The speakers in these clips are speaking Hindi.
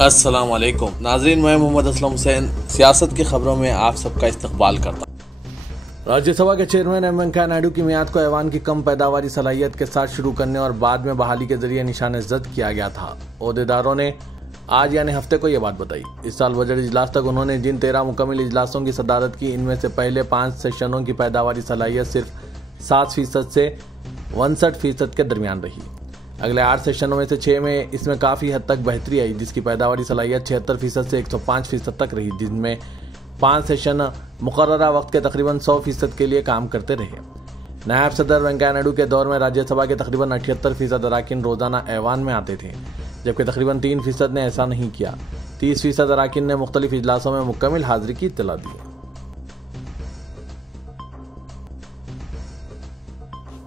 अस्सलाम वालेकुम नाज़रीन, मैं मोहम्मद असलम हुसैन सियासत की खबरों में आप सबका इस्तकबाल करता हूँ। राज्यसभा के चेयरमैन एम वेंकैया नायडू की मियाद को ऐवान की कम पैदावारी सलाहियत के साथ शुरू करने और बाद में बहाली के जरिए निशाने जद किया गया था। ओहदेदारों ने आज यानी हफ्ते को यह बात बताई। इस साल बजट इजलास तक उन्होंने जिन 13 मुकम्मल इजलासों की सदारत की, इनमें से पहले 5 सेशनों की पैदावारी सलाहियत सिर्फ 7% से 61% के दरमियान रही। अगले 8 सेशनों में से 6 में इसमें काफ़ी हद तक बेहतरी आई, जिसकी पैदावारी सलाहियत 76% से 105% तक रही, जिनमें 5 सेशन मुकर्ररा वक्त के तकरीबन 100% के लिए काम करते रहे। नायब सदर वेंकैया नायडू के दौर में राज्यसभा के तकरीबन 78% अरकान रोजाना ऐवान में आते थे, जबकि तकरीबन 3% ने ऐसा नहीं किया। 30% अरकान ने मुख्तलिफ इजलासों में मुकम्मल हाजिरी की इत्तला दी।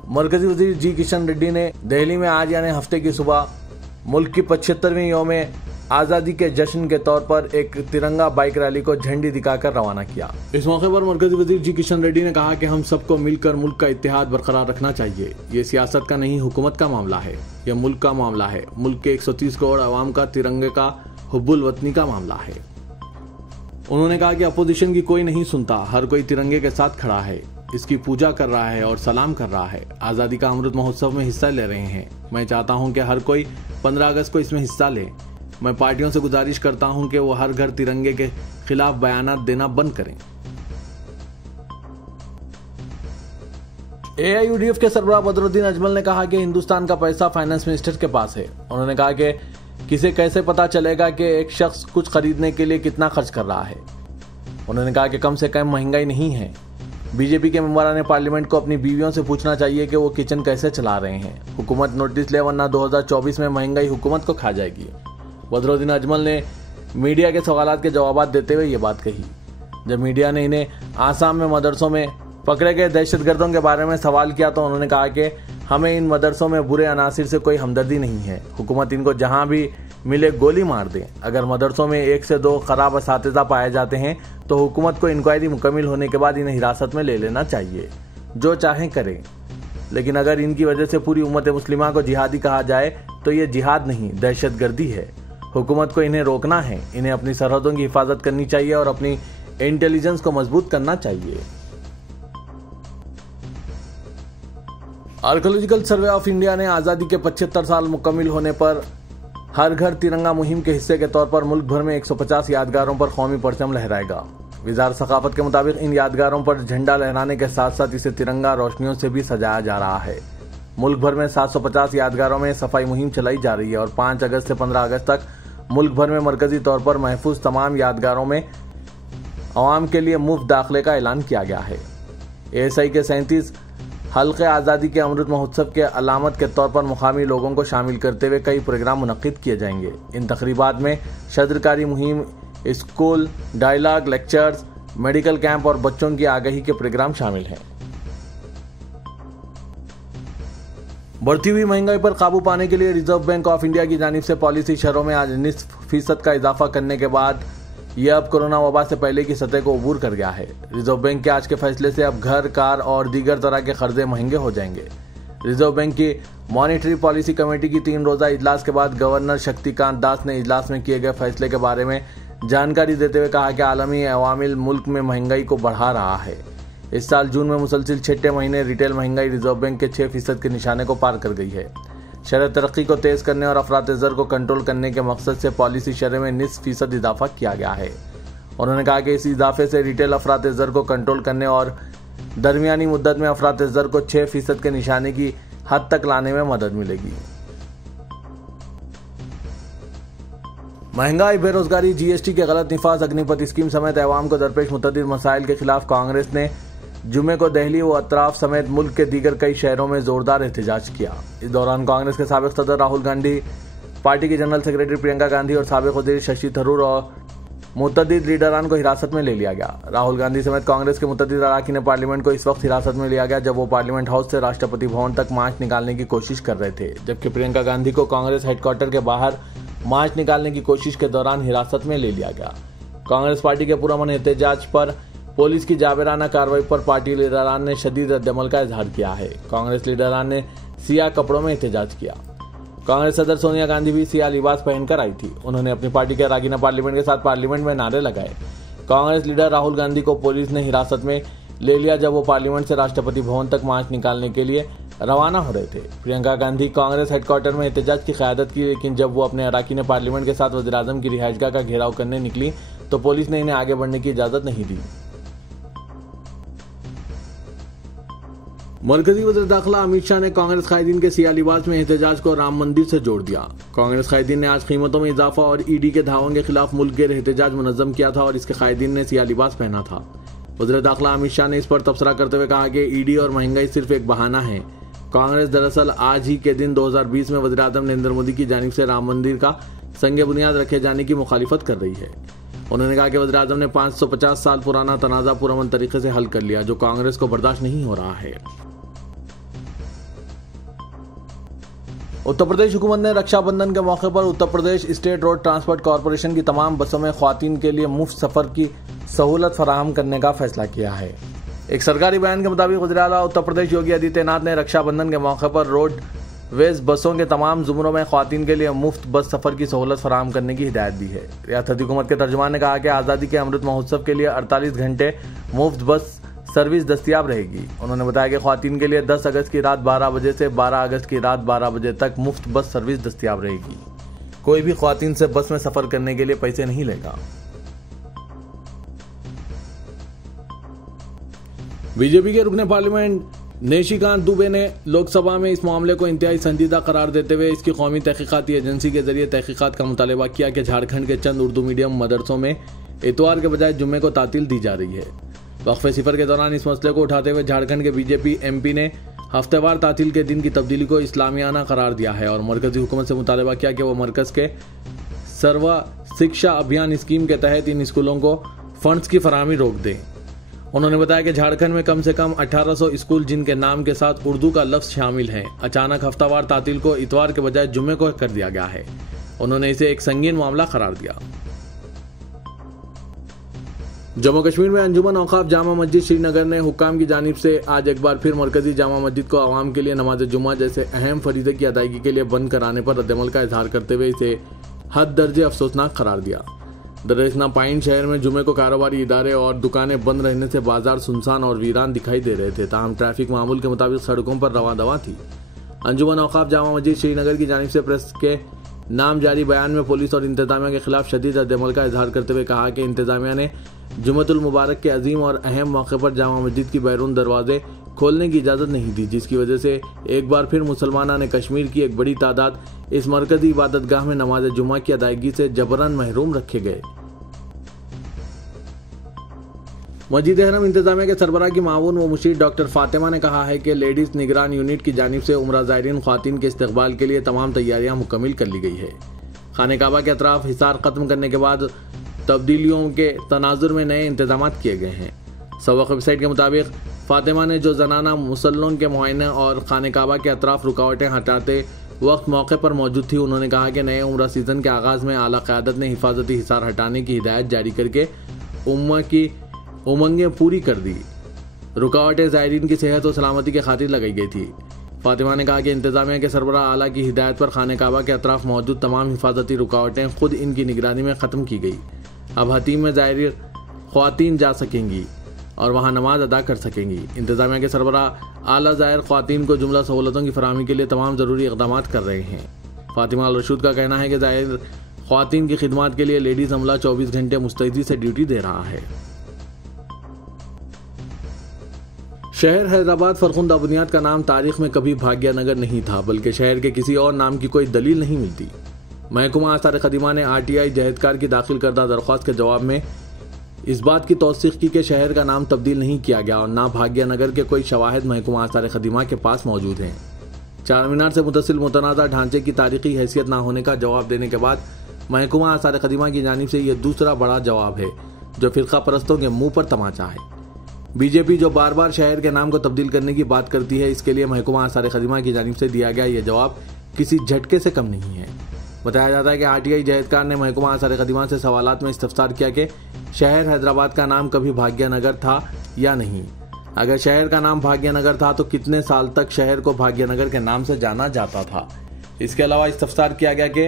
मरकजी वजीर जी किशन रेड्डी ने दिल्ली में आज यानी हफ्ते की सुबह मुल्क की 75वीं यौम आज़ादी के जश्न के तौर पर एक तिरंगा बाइक रैली को झंडी दिखाकर रवाना किया। इस मौके पर मरकजी वजीर जी किशन रेड्डी ने कहा कि हम सबको मिलकर मुल्क का इत्तेहाद बरकरार रखना चाहिए। ये सियासत का नहीं, हुकूमत का मामला है। यह मुल्क का मामला है। मुल्क के 130 करोड़ अवाम का तिरंगे का हुब्बुल वतनी का मामला है। उन्होंने कहा कि अपोजिशन की कोई नहीं सुनता, हर कोई तिरंगे के साथ खड़ा है, इसकी पूजा कर रहा है और सलाम कर रहा है। आज़ादी का अमृत महोत्सव में हिस्सा ले रहे हैं। मैं चाहता हूं कि हर कोई 15 अगस्त को इसमें हिस्सा ले। मैं पार्टियों से गुजारिश करता हूं कि वो हर घर तिरंगे के खिलाफ बयानात देना बंद करें। AIUDF के सरबराह बदरुद्दीन अजमल ने कहा कि हिंदुस्तान का पैसा फाइनेंस मिनिस्टर के पास है। उन्होंने कहा कि किसे कैसे पता चलेगा कि एक शख्स कुछ खरीदने के लिए कितना खर्च कर रहा है। उन्होंने कहा कि कम से कम महंगाई नहीं है। बीजेपी के मेंबरान ने पार्लियामेंट को अपनी बीवियों से पूछना चाहिए कि वो किचन कैसे चला रहे हैं। हुकूमत नोटिस ले, वरना 2024 में महंगाई हुकूमत को खा जाएगी। बदरुद्दीन अजमल ने मीडिया के सवालात के जवाब देते हुए ये बात कही। जब मीडिया ने इन्हें आसाम में मदरसों में पकड़े गए दहशतगर्दों के बारे में सवाल किया तो उन्होंने कहा कि हमें इन मदरसों में बुरे अनासिर से कोई हमदर्दी नहीं है। हुकूमत इनको जहां भी मिले गोली मार दे। अगर मदरसों में 1 से 2 खराब असातिज़ा पाए जाते हैं तो हुकूमत को इंक्वायरी मुकम्मल होने के बाद इन्हें हिरासत में ले लेना चाहिए। जो चाहें करें, लेकिन अगर इनकी वजह से पूरी उम्मत मुस्लिमा को जिहादी कहा जाए तो ये जिहाद नहीं, दहशतगर्दी है। हुकूमत को इन्हें रोकना है। इन्हें अपनी सरहदों की हिफाजत करनी चाहिए और अपनी इंटेलिजेंस को मजबूत करना चाहिए। आर्कियोलॉजिकल सर्वे ऑफ इंडिया ने आज़ादी के 75 साल मुकम्मल होने पर हर घर तिरंगा मुहिम के हिस्से के तौर पर मुल्क भर में 150 यादगारों पर कौमी परचम लहराएगा। वज़ारत सकाफत के मुताबिक इन यादगारों पर झंडा लहराने के साथ साथ इसे तिरंगा रोशनियों से भी सजाया जा रहा है। मुल्क भर में 750 यादगारों में सफाई मुहिम चलाई जा रही है और 5 अगस्त से 15 अगस्त तक मुल्क भर में मरकजी तौर पर महफूज तमाम यादगारों में अवाम के लिए मुफ्त दाखिले का ऐलान किया गया है। ASI के 37 हल्के आज़ादी के अमृत महोत्सव के अलामत के तौर पर मुकामी लोगों को शामिल करते हुए कई प्रोग्राम मुनक्किद किए जाएंगे। इन तकरीबात में शदरकारी मुहिम, school dialogue, lectures, medical camp और बच्चों की आगाही के प्रोग्राम शामिल हैं। बढ़ती हुई महंगाई पर काबू पाने के लिए रिजर्व बैंक ऑफ इंडिया की जानिब से पॉलिसी शरहों में आज 19% का इजाफा करने के बाद यह अब कोरोना वबा से पहले की सतह को अबूर कर गया है। रिजर्व बैंक के आज के फैसले से अब घर, कार और दीगर तरह के कर्जे महंगे हो जाएंगे। रिजर्व बैंक की मॉनेटरी पॉलिसी कमेटी की 3 रोजा इजलास के बाद गवर्नर शक्तिकांत दास ने इजलास में किए गए फैसले के बारे में जानकारी देते हुए कहा कि आलमी अवामिल मुल्क में महंगाई को बढ़ा रहा है। इस साल जून में मुसलसिल 6 महीने रिटेल महंगाई रिजर्व बैंक के 6% के निशाने को पार कर गई है। शरह तरक्की को तेज करने और अफरात ज़र को कंट्रोल करने के मकसद से पॉलिसी शरह में 19% इजाफा किया गया है। उन्होंने कहा कि इस इजाफे से रिटेल अफरात ज़र को कंट्रोल करने और दरमियानी मुद्दत में अफरात ज़र को 6% के निशाने की हद तक लाने में मदद मिलेगी। महंगाई, बेरोजगारी, GST के गलत निफाज, अग्निपथ स्कीम समेत अवाम को दरपेश मुतअद्दिद मसाइल के खिलाफ कांग्रेस ने जुमे को दिल्ली व अतराफ समेत मुल्क के दीगर कई शहरों में जोरदार एहतजाज किया। इस दौरान कांग्रेस के साबिक सदर राहुल गांधी, पार्टी की जनरल सेक्रेटरी प्रियंका गांधी और साबिक वज़ीर शशि थरूर और मुतअद्दिद लीडरान को हिरासत में ले लिया गया। राहुल गांधी समेत कांग्रेस के मुतअद्दिद अरकान पार्लियामेंट को इस वक्त हिरासत में लिया गया जब वो पार्लियामेंट हाउस से राष्ट्रपति भवन तक मार्च निकालने की कोशिश कर रहे थे, जबकि प्रियंका गांधी को कांग्रेस हेडक्वार्टर के बाहर मार्च निकालने की कोशिश के दौरान हिरासत में ले लिया गया। कांग्रेस पार्टी के पुरअमन एहतजाज पर पुलिस की जाबिराना कार्रवाई पर पार्टी लीडरान ने शदीद रद्दअमल का इजहार किया है। कांग्रेस लीडरान ने सियाह कपड़ों में एहतजाज किया। कांग्रेस सदस्य सोनिया गांधी भी सियाह लिबास पहनकर आई थी। उन्होंने अपनी पार्टी के अराकीन पार्लियामेंट के साथ पार्लियामेंट में नारे लगाए। कांग्रेस लीडर राहुल गांधी को पुलिस ने हिरासत में ले लिया जब वो पार्लियामेंट से राष्ट्रपति भवन तक मार्च निकालने के लिए रवाना हो रहे थे। प्रियंका गांधी कांग्रेस हेडक्वार्टर में एहतजाज की क़यादत की, लेकिन जब वो अपने अराकीन पार्लियामेंट के साथ वज़ीर-ए-आज़म की रिहाइशगाह का घेराव करने निकली तो पुलिस ने इन्हें आगे बढ़ने की इजाजत नहीं दी। मरकजी वज़ीर दाखिला अमित शाह ने कांग्रेस कायदीन के सियाह लिबास में एहतजाज को राम मंदिर से जोड़ दिया। कांग्रेस कायदीन ने आज कीमतों में इजाफा और ईडी के धावों के खिलाफ मुल्क गिर एहतजाज मुनज़्ज़म किया था और इसके कायदीन ने सियाह लिबास पहना था। वज़ीर दाखिला अमित शाह ने इस पर तबसरा करते हुए कहा कि ईडी और महंगाई सिर्फ एक बहाना है। कांग्रेस दरअसल आज ही के दिन 2020 में वज़ीर-ए-आज़म नरेंद्र मोदी की जानिब से राम मंदिर का संगे बुनियाद रखे जाने की मुखालिफत कर रही है। उन्होंने कहा कि वज़ीर-ए-आज़म ने 550 साल पुराना तनाज़ा पुरअमन तरीके से हल कर लिया, जो कांग्रेस को बर्दाश्त नहीं हो रहा है। उत्तर प्रदेश हुकूमत ने रक्षाबंधन के मौके पर Uttar Pradesh state road transport corporation की तमाम बसों में ख्वातीन के लिए मुफ्त सफर की सहूलत फराहम करने का फैसला किया है। एक सरकारी बयान के मुताबिक वज़ीर आला उत्तर प्रदेश योगी आदित्यनाथ ने रक्षाबंधन के मौके पर रोडवेज बसों के तमाम जुमरों में ख्वातीन के लिए मुफ्त बस सफर की सहूलत फराहम करने की हिदायत दी है। रियासती हुकूमत के तर्जुमान ने कहा कि आज़ादी के अमृत महोत्सव के लिए 48 घंटे मुफ्त बस सर्विस दस्तियाब रहेगी। उन्होंने बताया कि ख्वातीन के लिए 10 अगस्त की रात 12 बजे से 12 अगस्त की रात 12 बजे तक मुफ्त बस सर्विस दस्तियाब रहेगी। कोई भी ख्वातीन से बस में सफर करने के लिए पैसे नहीं लेगा। बीजेपी के रुकने पार्लियामेंट निशिकांत दुबे ने लोकसभा में इस मामले को इंतहाई संजीदा करार देते हुए इसकी कौमी तहकीकाती एजेंसी के जरिए तहकीकात का मुतालबा किया कि झारखंड के चंद उर्दू मीडियम मदरसों में इतवार के बजाय जुम्मे को तातील दी जा रही है। वक्फे सिफर के दौरान इस मसले को उठाते हुए झारखंड के बीजेपी एमपी ने हफ्तेवार तातील के दिन की तब्दीली को इस्लामियाना करार दिया है और मरकजी हुकूमत से मुतालबा किया कि वो मरकज के सर्व शिक्षा अभियान स्कीम के तहत इन स्कूलों को फंड्स की फराहमी रोक दें। उन्होंने बताया कि झारखंड में कम से कम 1800 स्कूल जिनके नाम के साथ उर्दू का लफ्ज शामिल है, अचानक हफ्तावार तातील को इतवार के बजाय जुम्मे को कर दिया गया है। उन्होंने इसे एक संगीन मामला करार दिया। जम्मू कश्मीर में अंजुमन औकाफ जामा मस्जिद श्रीनगर ने हुक्काम की जानिब से आज एक बार फिर मरकजी जामा मस्जिद को आवाम के लिए नमाज जुम्मा जैसे अहम फरीदे की अदायगी के लिए बंद कराने पर रद्दमल का इजहार करते हुए इसे हद दर्जे अफसोसनाक करार दिया। दरअसल पाइन शहर में जुमे को कारोबारी इदारे और दुकानें बंद रहने से बाजार सुनसान और वीरान दिखाई दे रहे थे, ताहम ट्रैफिक मामूल के मुताबिक सड़कों पर रवा दवा थी। अंजुमन औकाफ जामा मस्जिद श्रीनगर की जानिब से प्रेस के नाम जारी बयान में पुलिस और इंतजामिया के खिलाफ शदीद रद्दमल का इजहार करते हुए कहा कि इंतजामिया ने जुम्मतुल मुबारक के अजीम और अहम मौके पर जामा मस्जिद की बैरून दरवाजे खोलने की इजाज़त नहीं दी, जिसकी वजह से एक बार फिर मुसलमाना ने कश्मीर की एक बड़ी तादाद इस मरकजी इबादतगाह में नमाज जुम्मा की अदायगी से जबरन महरूम रखे गए। मस्जिद हरम इंतजामिया के सरबराह की मावून व मुशीर डॉक्टर फातिमा ने कहा है कि लेडीज निगरान यूनिट की जानिब से उम्रा ज़ायरीन ख्वातीन के इस्तकबाल के लिए तमाम तैयारियां मुकम्मिल कर ली गई है। खाने काबा के अतराफ हिसार खत्म करने के बाद तब्दीलियों के तनाजुर में नए इंतजाम किए गए हैं। सबक वेबसाइट के मुताबिक फातिमा ने जो जनाना मुसल्लों के मुआयने और खाने काबा के अतराफ रुकावटें हटाते वक्त मौके पर मौजूद थी, उन्होंने कहा कि नए उम्रा सीजन के आगाज़ में आला क़यादत ने हिफाजती हिसार हटाने की हिदायत जारी करके उम्मा की उमंगें पूरी कर दी। रुकावटें ज़ायरीन की सेहत और सलामती के खातिर लगाई गई थी। फातिमा ने कहा कि इंतजामिया के सरबराह आला की हिदायत पर खाने काबा के अतराफ मौजूद तमाम हिफाजती रुकावटें खुद इनकी निगरानी में ख़त्म की गई। अब हतीम में ज़ायरीन ख्वातीन जा सकेंगी और वहाँ नमाज अदा कर सकेंगी। इंतजामिया के सरबराह आला ज़ायर ख्वातीन को जुमला सहूलतों की फराहमी के लिए तमाम ज़रूरी इक़दाम कर रहे हैं। फातिमा अल रशीद का कहना है कि ज़ायर ख्वातीन की खिदमत के लिए लेडीज़ अमला 24 घंटे मुस्तैदी से ड्यूटी दे रहा है। शहर हैदराबाद फरखुंदा बुनियाद का नाम तारीख में कभी भाग्यनगर नहीं था, बल्कि शहर के किसी और नाम की कोई दलील नहीं मिलती। महकमा आसार खदीमा ने RTI जहेदकार की दाखिल करदा दरख्वास्त के जवाब में इस बात की तौसीक की कि शहर का नाम तब्दील नहीं किया गया और ना भाग्यनगर के कोई शवाहिद महकमा आसार खदीमा के पास मौजूद हैं। चार मीनार से मुतसिल मुतनाज़ा ढांचे की तारीखी हैसियत ना होने का जवाब देने के बाद महकमा आसार खदीमा की जानिब से यह दूसरा बड़ा जवाब है जो फिरका परस्तों के मुंह पर तमाचा है। बीजेपी जो बार बार शहर के नाम को तब्दील करने की बात करती है, इसके लिए महकमा आसार खदीमा की जानिब से दिया गया यह जवाब किसी झटके से कम नहीं है। बताया जाता है कि RTI जहेदकार ने महकमा आसार खदीमा से सवालात में इस्तफसार किया कि शहर हैदराबाद का नाम कभी भाग्यनगर था या नहीं। अगर शहर का नाम भाग्यनगर था तो कितने साल तक शहर को भाग्यनगर के नाम से जाना जाता था। इसके अलावा इस्तफसार किया गया कि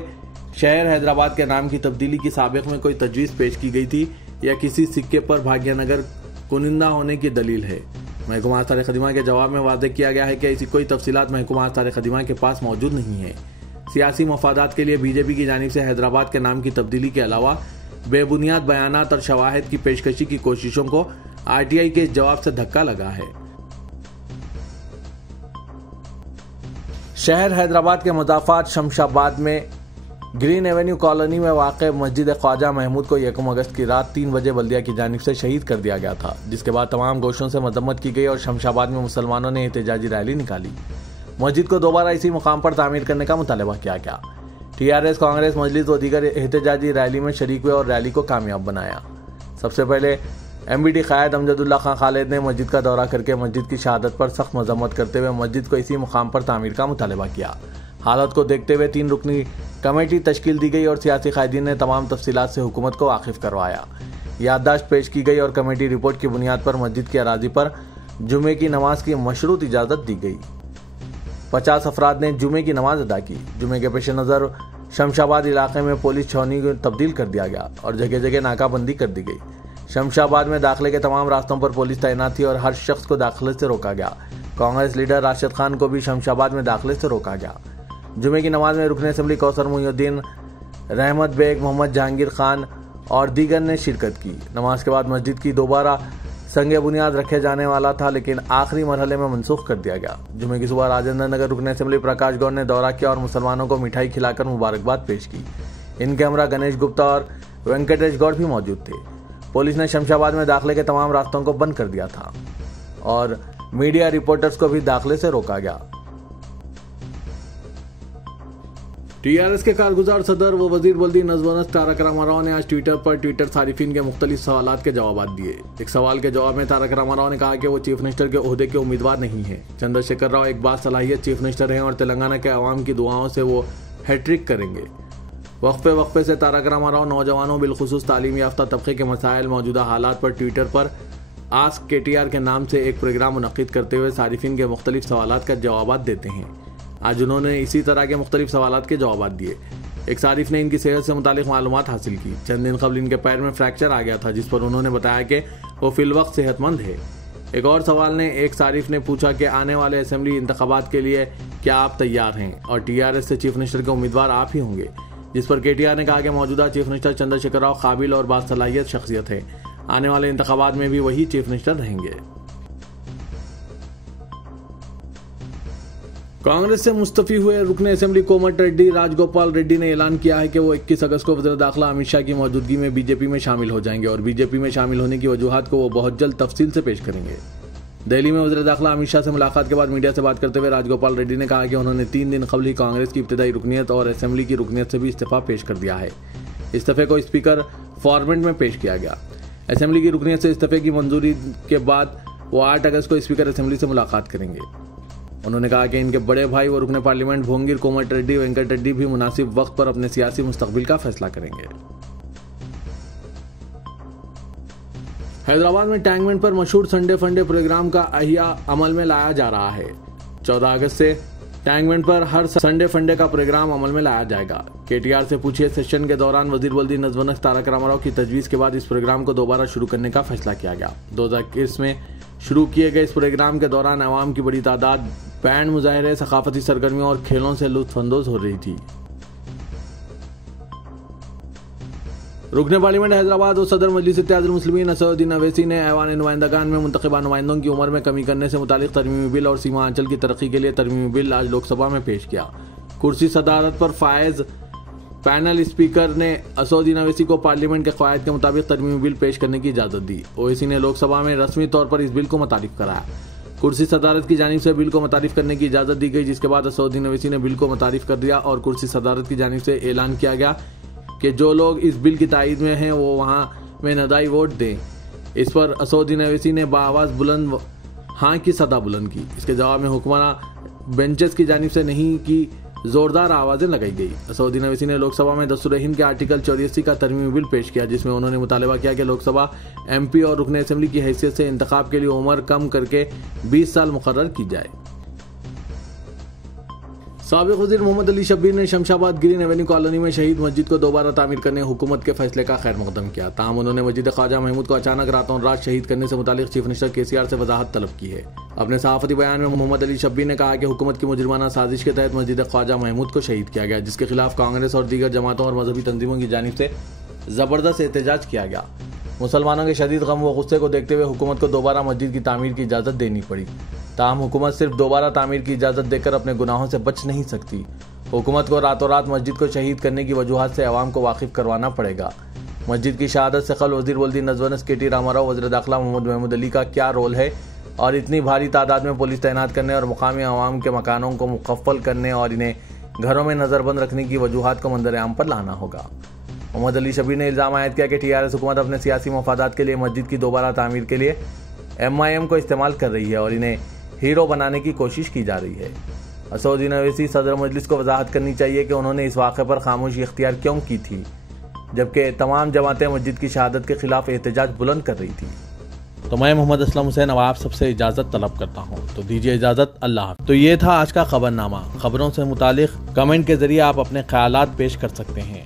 शहर हैदराबाद के नाम की तब्दीली की साबिक में कोई तजवीज़ पेश की गई थी या किसी सिक्के पर भाग्यनगर कुनिंदा होने की दलील है। महकमा आसार खदीमा के जवाब में वाज़ेह किया गया है कि ऐसी कोई तफसीलात महकमा आसार खदीमा के पास मौजूद नहीं है। सियासी मफादात के लिए बीजेपी की जानिब से हैदराबाद के नाम की तब्दीली के अलावा बेबुनियाद बयानात और शवाहिद की पेशकशी की कोशिशों को आरटीआई के इस जवाब से धक्का लगा है। शहर हैदराबाद के मुज़ाफ़ात शमशाबाद में ग्रीन एवेन्यू कॉलोनी में वाक़ मस्जिद ख्वाजा महमूद को 1 अगस्त की रात 3 बजे बल्दिया की जानिब से शहीद कर दिया गया था, जिसके बाद तमाम गोशों से मजम्मत की गई और शमशाबाद में मुसलमानों ने एहतजाजी रैली निकाली। मस्जिद को दोबारा इसी मुकाम पर तामीर करने का मुतालबा किया गया। टीआरएस, कांग्रेस, मजलिस व दीगर एहतजाजी रैली में शरीक हुए और रैली को कामयाब बनाया। सबसे पहले एमबीडी कायद अमजदुल्ला खान खालिद ने मस्जिद का दौरा करके मस्जिद की शहादत पर सख्त मजम्मत करते हुए मस्जिद को इसी मुकाम पर तामीर का मुतालबा किया। हालत को देखते हुए 3 रुकनी कमेटी तश्कील दी गई और सियासी कायदीन ने तमाम तफसीलात से हुकूमत को वाकिफ करवाया। याददाश्त पेश की गई और कमेटी रिपोर्ट की बुनियाद पर मस्जिद की अराजी पर जुमे की नमाज की मशरूत इजाज़त दी गई। 50 अफराद ने जुमे की नमाज अदा की। जुमे के पेश नज़र शमशाबाद इलाके में पुलिस छावनी को तब्दील कर दिया गया और जगह जगह नाकाबंदी कर दी गई। शमशाबाद में दाखिले के तमाम रास्तों पर पुलिस तैनात थी और हर शख्स को दाखिले से रोका गया। कांग्रेस लीडर राशिद खान को भी शमशाबाद में दाखिले से रोका गया। जुमे की नमाज में रुकन असम्बली कौसर मुहिउद्दीन, रहमत बेग, मोहम्मद जहांगीर खान और दीगर ने शिरकत की। नमाज के बाद मस्जिद की दोबारा संगे बुनियाद रखे जाने वाला था, लेकिन आखिरी मरहले में मनसूख कर दिया गया। जुमे की सुबह राजेंद्र नगर रुकन असम्बली प्रकाश गौड़ ने दौरा किया और मुसलमानों को मिठाई खिलाकर मुबारकबाद पेश की। इनके हमरा गणेश गुप्ता और वेंकटेश गौड़ भी मौजूद थे। पुलिस ने शमशाबाद में दाखिले के तमाम रास्तों को बंद कर दिया था और मीडिया रिपोर्टर्स को भी दाखिले से रोका गया। टीआरएस के कारगुजार सदर व वजीर बल्दी नज़्म-ओ-नस्क तारक रामाराव ने आज ट्विटर पर ट्विटर सारिफिन के मुख्तलिफ सवालात के जवाब दिए। एक सवाल के जवाब में तारक रामाराव ने कहा कि वो चीफ मिनिस्टर के ओहदे के उम्मीदवार नहीं है। चंद्रशेखर राव एक बासलाहियत चीफ मिनिस्टर हैं और तेलंगाना के अवाम की दुआओं से वो हैट्रिक करेंगे। वक्फे से तारक रामाराव नौजवानों बिलखुसूस तालीम याफ्ता तबके के मसाइल, मौजूदा हालात पर ट्विटर पर आस्क केटीआर के नाम से एक प्रोग्राम मुनक्किद करते हुए सारिफिन के मुख्तलिफ सवालात का जवाब देते हैं। आज उन्होंने इसी तरह के मुख्तलिफ सवालात के जवाब दिए। एक सारिफ ने इनकी सेहत से मुतालिक मालूमात हासिल की। चंद दिन कबल इनके पैर में फ्रैक्चर आ गया था, जिस पर उन्होंने बताया कि वो फिलवक्त सेहतमंद है। एक और सवाल ने एक सारिफ ने पूछा कि आने वाले असेंबली इंतखाबात के लिए क्या आप तैयार हैं और टीआरएस से चीफ मिनिस्टर के उम्मीदवार आप ही होंगे, जिस पर केटीआर ने कहा कि मौजूदा चीफ मिनिस्टर चंद्रशेखर राव काबिल और बासलाहियत शख्सियत है। आने वाले इंतखाबात में भी वही चीफ मिनिस्टर रहेंगे। कांग्रेस से मुस्तफी हुए रुकने असेंबली कोमट रेड्डी राजगोपाल रेड्डी ने ऐलान किया है कि वो 21 अगस्त को वज़ीर दाखिला अमित शाह की मौजूदगी में बीजेपी में शामिल हो जाएंगे और बीजेपी में शामिल होने की वजूहात को वो बहुत जल्द तफसील से पेश करेंगे। दिल्ली में वज़ीर दाखिला अमित शाह से मुलाकात के बाद मीडिया से बात करते हुए राजगोपाल रेड्डी ने कहा कि उन्होंने 3 दिन कबल ही कांग्रेस की इब्तदाई रुकनियत और असेंबली की रुकनियत से भी इस्तीफा पेश कर दिया है। इस्तीफे को स्पीकर फॉर्मेट में पेश किया गया। असेंबली की रुकनियत से इस्तीफे की मंजूरी के बाद वो 8 अगस्त को स्पीकर असेंबली से मुलाकात करेंगे। उन्होंने कहा कि इनके बड़े भाई व रुकने पार्लियामेंट भोंगिर कोमट रेड्डी वेंकट रेड्डी भी मुनासिब वक्त पर अपने सियासी मुस्तकबिल का फैसला करेंगे। हैदराबाद में टैंकमेंट पर मशहूर संडे फंडे प्रोग्राम का अहिया अमल में लाया जा रहा है। 14 अगस्त से टैंकमेंट पर हर संडे फंडे का प्रोग्राम अमल में लाया जाएगा। केटीआर से पूछे सेशन के दौरान वजीर बल्दी नज़्म-ओ-नस्क तारक रामाराव की तजवीज़ के बाद इस प्रोग्राम को दोबारा शुरू करने का फैसला किया गया। 2021 में शुरू किए गए इस प्रोग्राम के दौरान अवाम की बड़ी तादाद बैंड मुजाहरे, सकाफती सरगर्मियों और खेलों से लुत्फअंदोज हो रही थी। रुकने पार्लियामेंट हैदराबाद और सदर मजलिस इत्तेहादुल मुस्लिमीन असदुद्दीन अवैसी ने ऐवान नुमाइंदगान में मुंतखबा नुमाइंदों की उम्र में कमी करने से मुतालिक तरमीमी बिल और सीमांचल की तरक्की के लिए तरमीमी बिल आज लोकसभा में पेश किया। कुर्सी सदारत पर फायज पैनल स्पीकर ने असदुद्दीन अवैसी को पार्लियामेंट के क़वायद के मुताबिक तरमीमी बिल पेश करने की इजाज़त दी। ओवैसी ने लोकसभा में रस्मी तौर पर इस बिल को मुतारिफ कराया। कुर्सी सदारत की जानिब से बिल को मुतारिफ करने की इजाज़त दी गई, जिसके बाद असदुद्दीन अवैसी ने बिल को मुतारिफ कर दिया और कुर्सी सदारत की जानिब से ऐलान किया गया कि जो लोग इस बिल की तायीद में हैं वो वहाँ में नदाई वोट दें। इस पर असदुद्दीन अवैसी ने बाआवाज़ बुलंद हाँ की सदा बुलंद की। इसके जवाब में हुक्मरान बेंचेस की जानिब से नहीं की जोरदार आवाज़ें लगाई गई। असदुद्दीन अवैसी ने लोकसभा में दस्तूर-ए-हिंद के आर्टिकल 84 का तरमीमी बिल पेश किया, जिसमें उन्होंने मुतालबा किया कि लोकसभा MP और रुकने असेंबली की हैसियत से इंतखाब के लिए उम्र कम करके 20 साल मुकर्रर की जाए। साबिक वज़ीर मोहम्मद अली शब्बीर ने शमशाबाद ग्रीन एवेन्यू कॉलोनी में शहीद मस्जिद को दोबारा तामीर करने हुकूमत के फैसले का खैर मकदम किया। ताहम उन्होंने मस्जिद ख्वाजा महमूद को अचानक रातों रात शहीद करने से मुतालिक चीफ मिनिस्टर केसीआर से वजाहत तलब की है। अपने सहाफती बयान में मोहम्मद अली शब्बीर ने कहा कि हुकूमत की मुजरिमाना साजिश के तहत मस्जिद ख्वाजा महमूद को शहीद किया गया, जिसके खिलाफ कांग्रेस और दीगर जमातों और मजहबी तंजीमों की जानिब से जबरदस्त एहतजाज किया गया। मुसलमानों के शदीद गम व गुस्से को देखते हुए हुकूमत को दोबारा मस्जिद की तामीर की इजाज़त देनी पड़ी। ताहम हुकूमत सिर्फ दोबारा तामीर की इजाज़त देकर अपने गुनाहों से बच नहीं सकती। हुकूमत को रातों रात मस्जिद को शहीद करने की वजूहात से अवाम को वाकिफ करवाना पड़ेगा। मस्जिद की शहादत से कल वज़ीर वल्दी नजवनस केटी रामाराव, वज़ीर दाखिला मोहम्मद महमूद अली का क्या रोल है और इतनी भारी तादाद में पुलिस तैनात करने और मुकामी अवाम के मकानों को मुकफ्फल करने और इन्हें घरों में नज़रबंद रखने की वजूहात को मंजर-ए-आम पर लाना होगा। मोहम्मद अली शब्बीर ने इल्ज़ाम आयद किया कि टीआरएस हुकूमत अपने सियासी मफादात के लिए मस्जिद की दोबारा तामीर के लिए MIM को इस्तेमाल कर रही है और इन्हें हीरो बनाने की कोशिश की जा रही है। असदुद्दीन ओवैसी सदर मजलिस को वजाहत करनी चाहिए कि उन्होंने इस वाक़े पर खामोशी इख्तियार क्यों की थी, जबकि तमाम जमातें मस्जिद की शहादत के खिलाफ एहतजाज बुलंद कर रही थी। तो मैं मोहम्मद असलम हुसैन अब आप सबसे इजाज़त तलब करता हूँ, तो दीजिए इजाज़त, अल्लाह। तो ये था आज का खबरनामा। खबरों से मुतालिक कमेंट के जरिए आप अपने ख्यालात पेश कर सकते हैं।